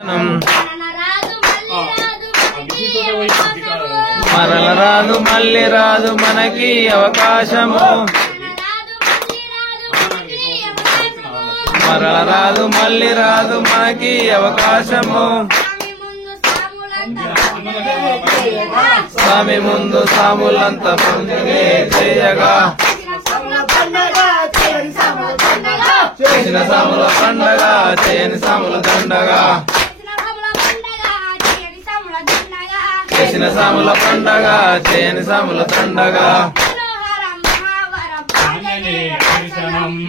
మరల రాదు మళ్ళీ రాదు మనకి అవకాశము, మరల రాదు మళ్ళీ రాదు మనకి అవకాశము. స్వామి ముందు సాములంతా పండుగే చేయగా, చేసిన సాముల పండగ చేయని సాముల దండగా, చేసిన సాముల పండగ చేయని సాముల దండగా.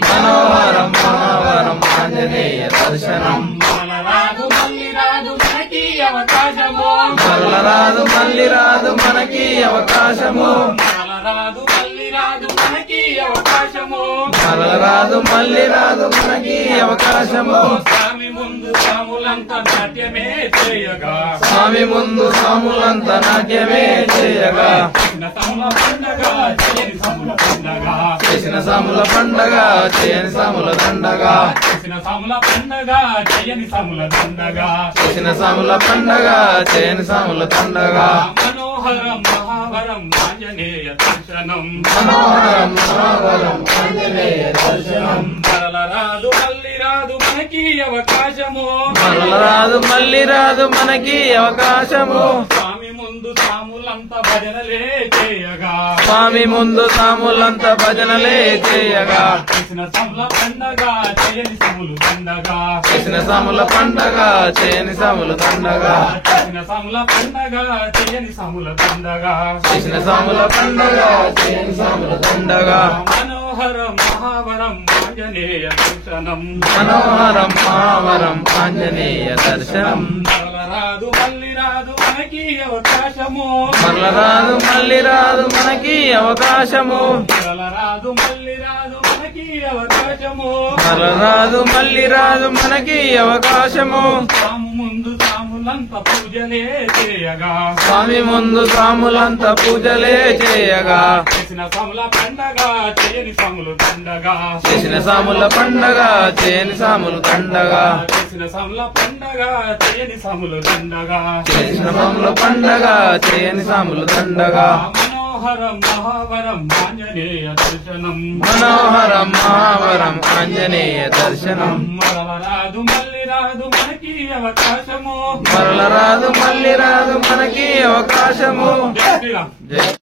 మనోహరం మహావరం ఆంజనేయ దర్శనం. మరల రాదు మళ్ళీ రాదు మనకి అవకాశము, మరల రాదు మళ్ళీ రాదు మనకి అవకాశము, మరల రాదు మళ్ళీ రాదు మనకి అవకాశము, మరల రాదు మళ్ళీ రాదు మనకి అవకాశము. స్వామి ముందు సాములంతా నాట్యమే చేయగా, స్వామి ముందు సాములంతా నాట్యమే చేయగా, చేసిన సాముల పండగ చేయని సాముల దండగా, చేసిన సాముల పండగ చేయని సాముల దండగా, చేసిన సాముల పండగ చేయని సాముల దండగా, చేసిన సాముల పండగ చేయని సాముల దండగా. మనోహరం మహావరం ఆంజనేయ దర్శనం, మనోహరం మహావరం ఆంజనేయ దర్శనం. మరల రాదు మళ్ళీ రాదు మనకి అవకాశము, మరల రాదు మళ్ళీ రాదు మనకి అవకాశము. స్వామి ముందు సాములంతా భజనలే చేయగా, స్వామి ముందు సాములంతా భజనలే చేయగా, చేసిన సాముల పండగ చేయని సాములు దండగా, చేసిన సాముల పండగ చేయని సాముల దండగా, చేసిన సాముల పండగ చేయని సాముల దండగా, చేసిన సాముల పండగ చేయని సాముల దండగా. మనోహరం మహావరం ఆంజనేయ దర్శనం, మనోహరం మహావరం ఆంజనేయ దర్శనం. మరల రాదు మళ్ళీ రాదు మనకి అవకాశము, మరల రాదు మళ్ళీ రాదు మనకి అవకాశము, మరల రాదు మళ్ళీ రాదు మనకి అవకాశము, మరల రాదు మళ్ళీ రాదు మనకి అవకాశము. స్వామి ముందు సాములంతా పూజలే చేయగా, స్వామి ముందు సాములంతా పూజలే చేయగా, చేసిన సాముల పండగ చేయని సాములు దండగా, చేసిన సాముల పండగ చేయని సాములు దండగా, చేసిన సాముల పండగ చేయని సాములు దండగా, చేసిన సాముల పండగ చేయని సాములు దండగా. మనోహరం మహావరం ఆంజనేయ దర్శనం, మనోహరం మహావరం ఆంజనేయ దర్శనం. మరల రాదు మళ్ళీ రాదు మనకి అవకాశము, మరల రాదు మళ్ళీ రాదు మనకి అవకాశము. జై శ్రీరామ్.